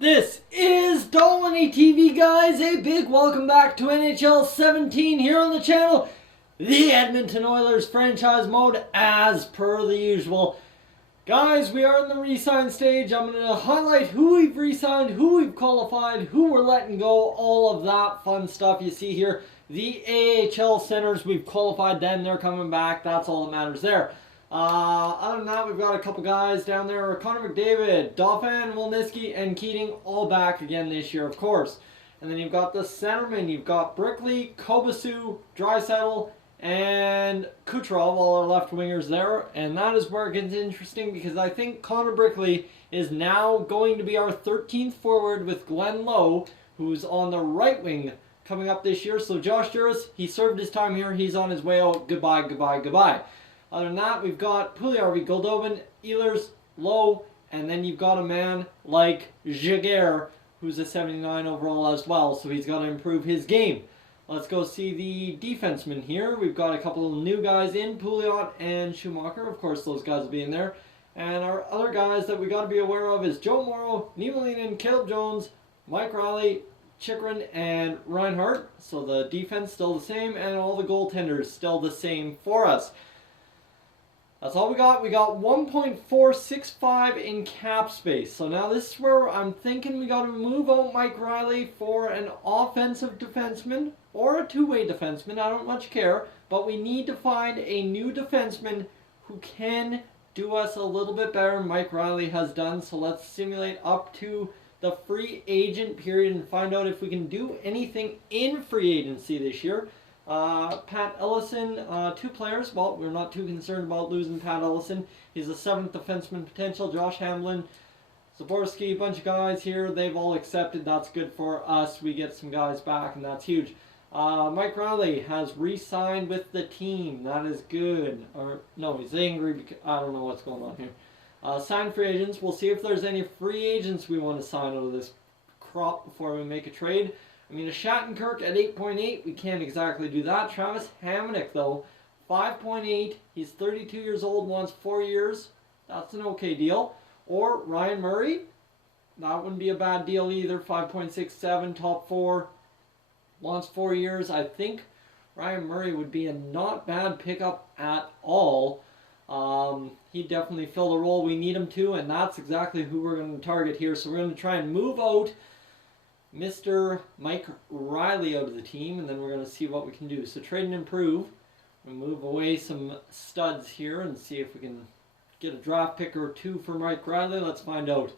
This is Dolynny TV, guys. A big welcome back to NHL 17 here on the channel. The Edmonton Oilers Franchise Mode as per the usual. Guys, we are in the re-sign stage. I'm going to highlight who we've re-signed, who we've qualified, who we're letting go, all of that fun stuff you see here. The AHL centers, we've qualified them. They're coming back. That's all that matters there. Other than that, we've got a couple guys down there. Connor McDavid, Dauphin, Wolniski, and Keating all back again this year, of course. And then you've got the centermen. You've got Brickley, Kobasu, Draisaitl, and Kucherov, all our left wingers there. And that is where it gets interesting because I think Connor Brickley is now going to be our 13th forward with Glenn Lowe, who's on the right wing coming up this year. So Josh Juris, he served his time here. He's on his way out. Goodbye, goodbye, goodbye. Other than that, we've got Puljujärvi, Goldobin, Ehlers, Lowe, and then you've got a man like Jaguar, who's a 79 overall as well, so he's got to improve his game. Let's go see the defensemen here. We've got a couple of new guys in, Pouliot and Schumacher. Of course, those guys will be in there. And our other guys that we got to be aware of is Joe Morrow, Niemelainen, Caleb Jones, Mike Riley, Chychrun, and Reinhardt. So the defense still the same, and all the goaltenders still the same for us. That's all we got. We got 1.465 in cap space. So now this is where I'm thinking we got to move out Mike Riley for an offensive defenseman or a two-way defenseman. I don't much care. But we need to find a new defenseman who can do us a little bit better than Mike Riley has done. So let's simulate up to the free agent period and find out if we can do anything in free agency this year. Pat Ellison, two players. Well, we're not too concerned about losing Pat Ellison. He's a 7th defenseman potential. Josh Hamlin, Zaborski, a bunch of guys here. They've all accepted. That's good for us. We get some guys back, and that's huge. Mike Riley has re-signed with the team. That is good. Or no, he's angry because I don't know what's going on here. Sign free agents. We'll see if there's any free agents we want to sign out of this crop before we make a trade. I mean, a Shattenkirk at 8.8, we can't exactly do that. Travis Hamonic, though, 5.8. He's 32 years old, wants 4 years. That's an okay deal. Or Ryan Murray, that wouldn't be a bad deal either. 5.67, top 4, wants 4 years. I think Ryan Murray would be a not bad pickup at all. He definitely fill the role we need him to, and that's exactly who we're going to target here. So we're going to try and move out Mr. Mike Riley out of the team, and then we're going to see what we can do. So trade and improve. We'll move away some studs here and see if we can get a draft pick or two for Mike Riley. Let's find out.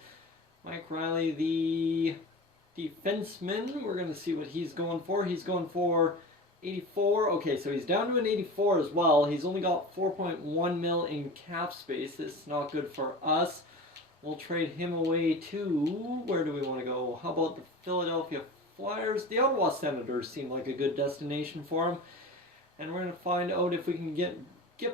Mike Riley, the defenseman, we're going to see what he's going for. He's going for 84. Okay, so he's down to an 84 as well. He's only got 4.1 mil in cap space. This is not good for us. We'll trade him away to, where do we want to go? How about the Philadelphia Flyers? The Ottawa Senators seem like a good destination for him. And we're going to find out if we can get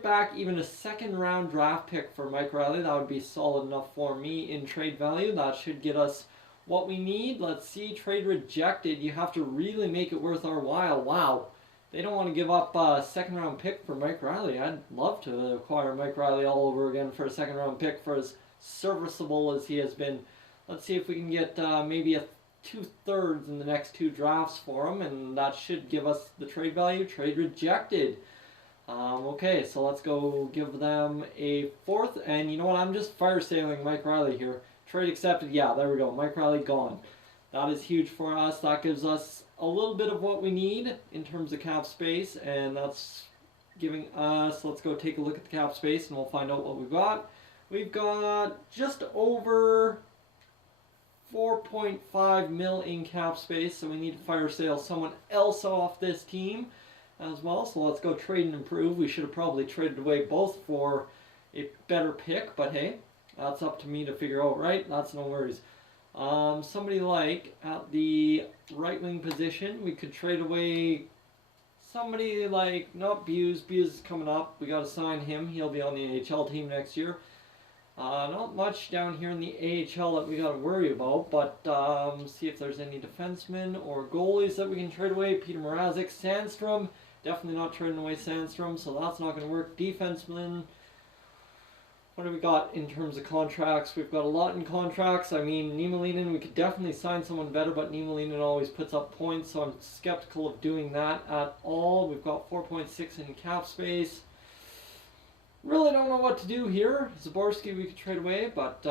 back even a second-round draft pick for Mike Riley. That would be solid enough for me in trade value. That should get us what we need. Let's see, trade rejected. You have to really make it worth our while. Wow. They don't want to give up a second-round pick for Mike Riley. I'd love to acquire Mike Riley all over again for a second-round pick for as serviceable as he has been. Let's see if we can get maybe a 2/3 in the next 2 drafts for him, and that should give us the trade value. Trade rejected. Okay, so let's go give them a 4th, and you know what, I'm just fire sailing Mike Riley here. Trade accepted. Yeah, there we go. Mike Riley gone. That is huge for us. That gives us a little bit of what we need in terms of cap space, and that's giving us, let's go take a look at the cap space and we'll find out what we've got. We've got just over 4.5 mil in cap space, so we need to fire sale someone else off this team as well. So let's go trade and improve. We should have probably traded away both for a better pick, but hey, that's up to me to figure out, right? That's no worries. Somebody like at the right wing position, we could trade away somebody like, not Buse. Buse is coming up. We got to sign him. He'll be on the AHL team next year. Not much down here in the AHL that we got to worry about, but see if there's any defensemen or goalies that we can trade away. Peter Mrazek, Sandstrom, definitely not trading away Sandstrom, so that's not going to work. Defensemen, What do we got in terms of contracts? We've got a lot in contracts. I mean, Niemelainen, we could definitely sign someone better, but Niemelainen always puts up points, so I'm skeptical of doing that at all. We've got 4.6 in cap space. Really don't know what to do here. Zaborski we could trade away, but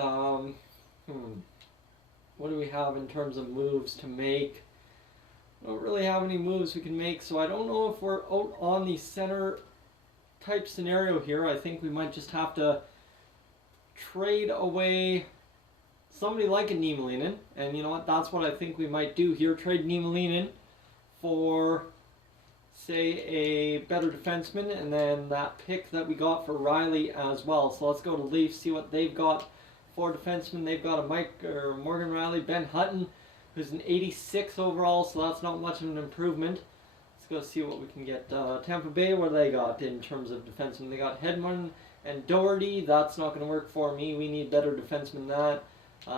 what do we have in terms of moves to make? I don't really have any moves we can make, so I don't know if we're out on the center type scenario here. I think we might just have to trade away somebody like a Niemelainen, and you know what, that's what I think we might do here. Trade Niemelainen for, say, a better defenseman, and then that pick that we got for Riley as well. So let's go to Leafs, see what they've got for defensemen. They've got a Morgan Riley, Ben Hutton, who's an 86 overall, so that's not much of an improvement. Let's go see what we can get. Tampa Bay, what do they got in terms of defensemen? They got Hedman and Doherty. That's not going to work for me. We need better defensemen than that.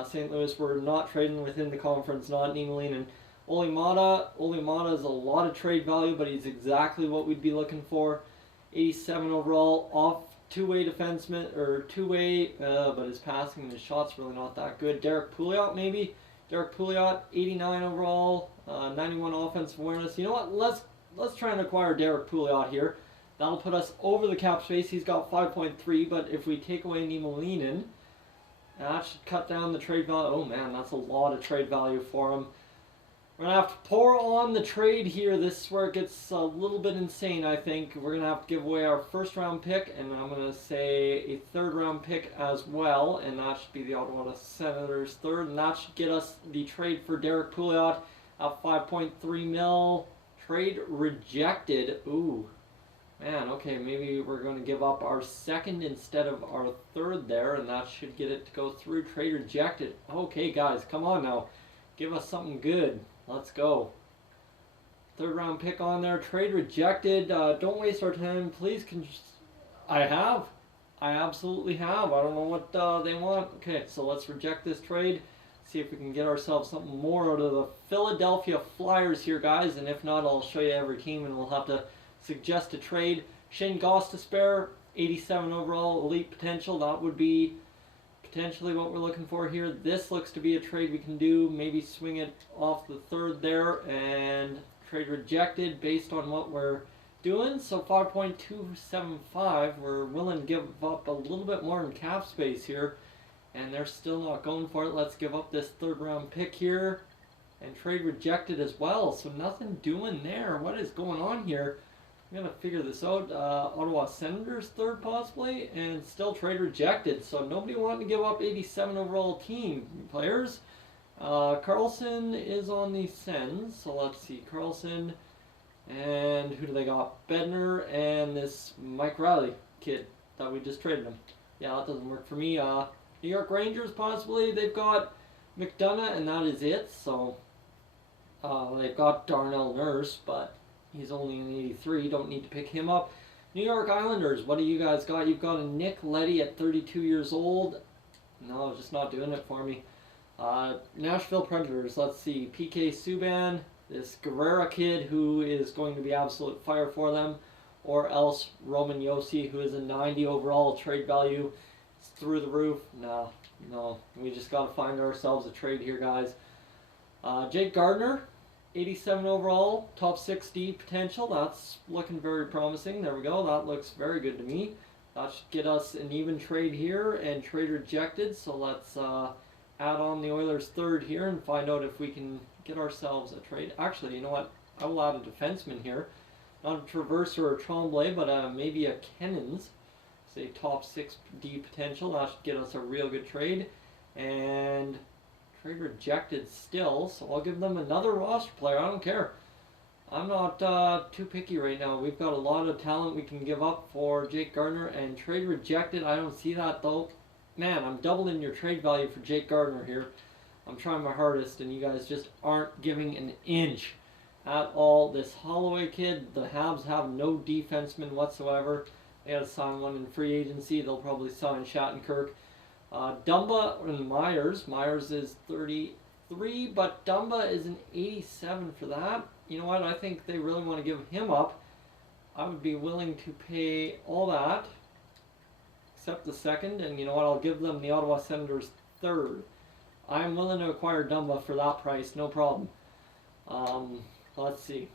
St. Louis, we're not trading within the conference, not Niemelainen. And Olli Maatta is a lot of trade value, but he's exactly what we'd be looking for. 87 overall, off two-way defenseman, or two-way, but his passing and his shots really not that good. Derek Pouliot, maybe. Derek Pouliot, 89 overall, 91 offensive awareness. You know what? Let's try and acquire Derek Pouliot here. That'll put us over the cap space. He's got 5.3, but if we take away Niemelainen, that should cut down the trade value. Oh man, that's a lot of trade value for him. We're going to have to pour on the trade here. This is where it gets a little bit insane, I think. We're going to have to give away our first round pick, and I'm going to say a third round pick as well, and that should be the Ottawa Senators' third, and that should get us the trade for Derek Pouliot at 5.3 mil. Trade rejected. Ooh. Man, okay, maybe we're going to give up our second instead of our third there, and that should get it to go through. Trade rejected. Okay, guys, come on now. Give us something good. Let's go. Third round pick on there. Trade rejected. Don't waste our time. Please, I absolutely have. I don't know what they want. Okay, so let's reject this trade. See if we can get ourselves something more out of the Philadelphia Flyers here, guys. And if not, I'll show you every team, and we'll have to suggest a trade. Shane Gostisbehere, 87 overall, elite potential. That would be potentially what we're looking for here. This looks to be a trade we can do. Maybe swing it off the third there, and trade rejected based on what we're doing. So 5.275, we're willing to give up a little bit more in cap space here, and they're still not going for it. Let's give up this third round pick here, and trade rejected as well. So nothing doing there. What is going on here? I'm going to figure this out. Ottawa Senators third possibly, and still trade rejected. So nobody wanting to give up 87 overall team players. Carlson is on the Sens, so let's see. Carlson, and who do they got? Bednar and this Mike Riley kid that we just traded him. Yeah, that doesn't work for me. New York Rangers possibly. They've got McDonough, and that is it. So they've got Darnell Nurse, but he's only an 83. Don't need to pick him up. New York Islanders, what do you guys got? You've got a Nick Leddy at 32 years old. No, just not doing it for me. Nashville Predators, let's see. PK Subban, this Guerrera kid who is going to be absolute fire for them. Or else Roman Josi, who is a 90 overall trade value. It's through the roof. No. We just got to find ourselves a trade here, guys. Jake Gardner, 87 overall, top 60 potential. That's looking very promising. There we go. That looks very good to me. That should get us an even trade here, and trade rejected. So let's add on the Oilers third here and find out if we can get ourselves a trade. Actually, you know what? I will add a defenseman here. Not a Traverse or a Tremblay, but maybe a Kennens. Say top 6D potential. That should get us a real good trade. And trade rejected still, so I'll give them another roster player. I don't care. I'm not too picky right now. We've got a lot of talent we can give up for Jake Gardner, and trade rejected. I don't see that though. Man, I'm doubling your trade value for Jake Gardner here. I'm trying my hardest, and you guys just aren't giving an inch at all. This Holloway kid, the Habs have no defenseman whatsoever. They got to sign one in free agency. They'll probably sign Shattenkirk. Dumba and Myers. Myers is 33, but Dumba is an 87 for that. You know what? I think they really want to give him up. I would be willing to pay all that, accept the second, and you know what? I'll give them the Ottawa Senators third. I'm willing to acquire Dumba for that price, no problem. Let's see.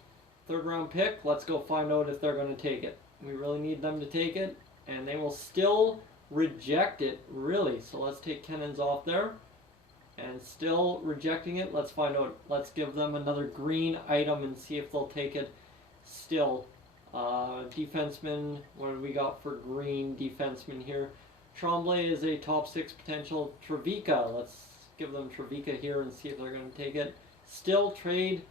Third round pick, let's go find out if they're going to take it. We really need them to take it, and they will still reject it, really. So let's take Kennons off there, and still rejecting it. Let's find out. Let's give them another green item and see if they'll take it still. Defenseman, what do we got for green defenseman here? Tremblay is a top 6 potential. Trevica, let's give them Trevica here and see if they're going to take it. Still trade.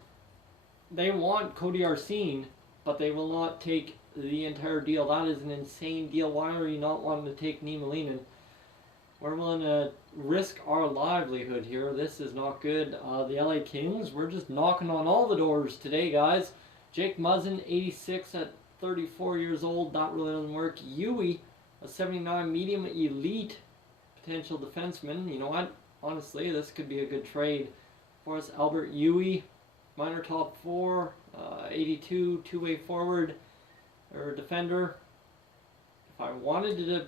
They want Cody Arsene, but they will not take the entire deal. That is an insane deal. Why are you not wanting to take Niemelainen? We're willing to risk our livelihood here. This is not good. The LA Kings, we're just knocking on all the doors today, guys. Jake Muzzin, 86 at 34 years old. That really doesn't work. Yui, a 79 medium elite potential defenseman. You know what? Honestly, this could be a good trade for us. Albert Yui, minor top 4, 82, two-way forward or defender. If I wanted to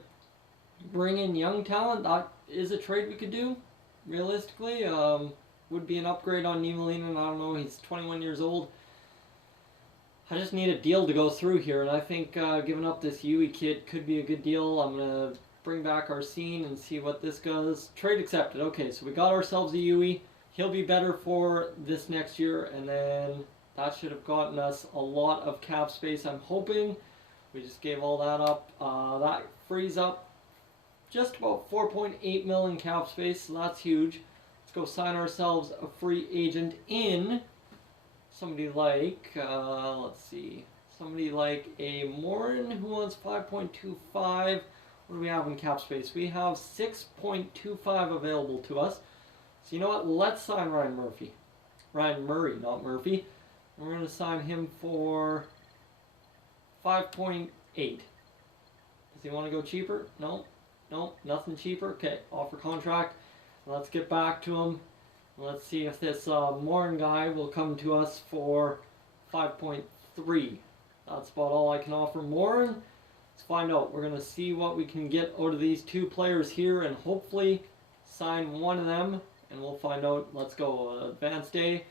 bring in young talent, that is a trade we could do. Realistically, would be an upgrade on Niemelainen. I don't know. He's 21 years old. I just need a deal to go through here, and I think giving up this Yui kid could be a good deal. I'm going to bring back Arsene and see what this goes. Trade accepted. Okay, so we got ourselves a Yui. He'll be better for this next year, and then that should have gotten us a lot of cap space, I'm hoping. We just gave all that up. That frees up just about 4.8 million cap space, so that's huge. Let's go sign ourselves a free agent in somebody like, let's see, somebody like a Morin who wants 5.25. What do we have in cap space? We have 6.25 available to us. So you know what? Let's sign Ryan Murphy. Ryan Murray, not Murphy. We're going to sign him for 5.8. Does he want to go cheaper? No. No, nothing cheaper. Okay, offer contract. Let's get back to him. Let's see if this Morin guy will come to us for 5.3. That's about all I can offer Morin. Let's find out. We're going to see what we can get out of these two players here and hopefully sign one of them. And we'll find out. Let's go. Advanced day.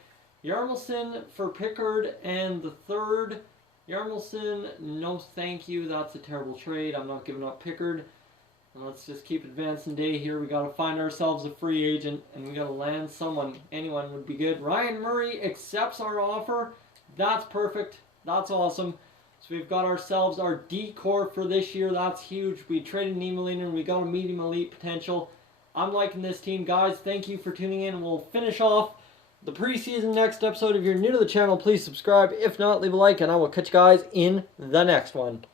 Yarmelson for Pickard and the third. Yarmelson, no thank you. That's a terrible trade. I'm not giving up Pickard. And let's just keep advancing day here. We got to find ourselves a free agent, and we got to land someone. Anyone would be good. Ryan Murray accepts our offer. That's perfect. That's awesome. So we've got ourselves our D-core for this year. That's huge. We traded Niemelainen, and we got a medium elite potential. I'm liking this team, guys. Thank you for tuning in. We'll finish off the preseason next episode. If you're new to the channel, please subscribe. If not, leave a like, and I will catch you guys in the next one.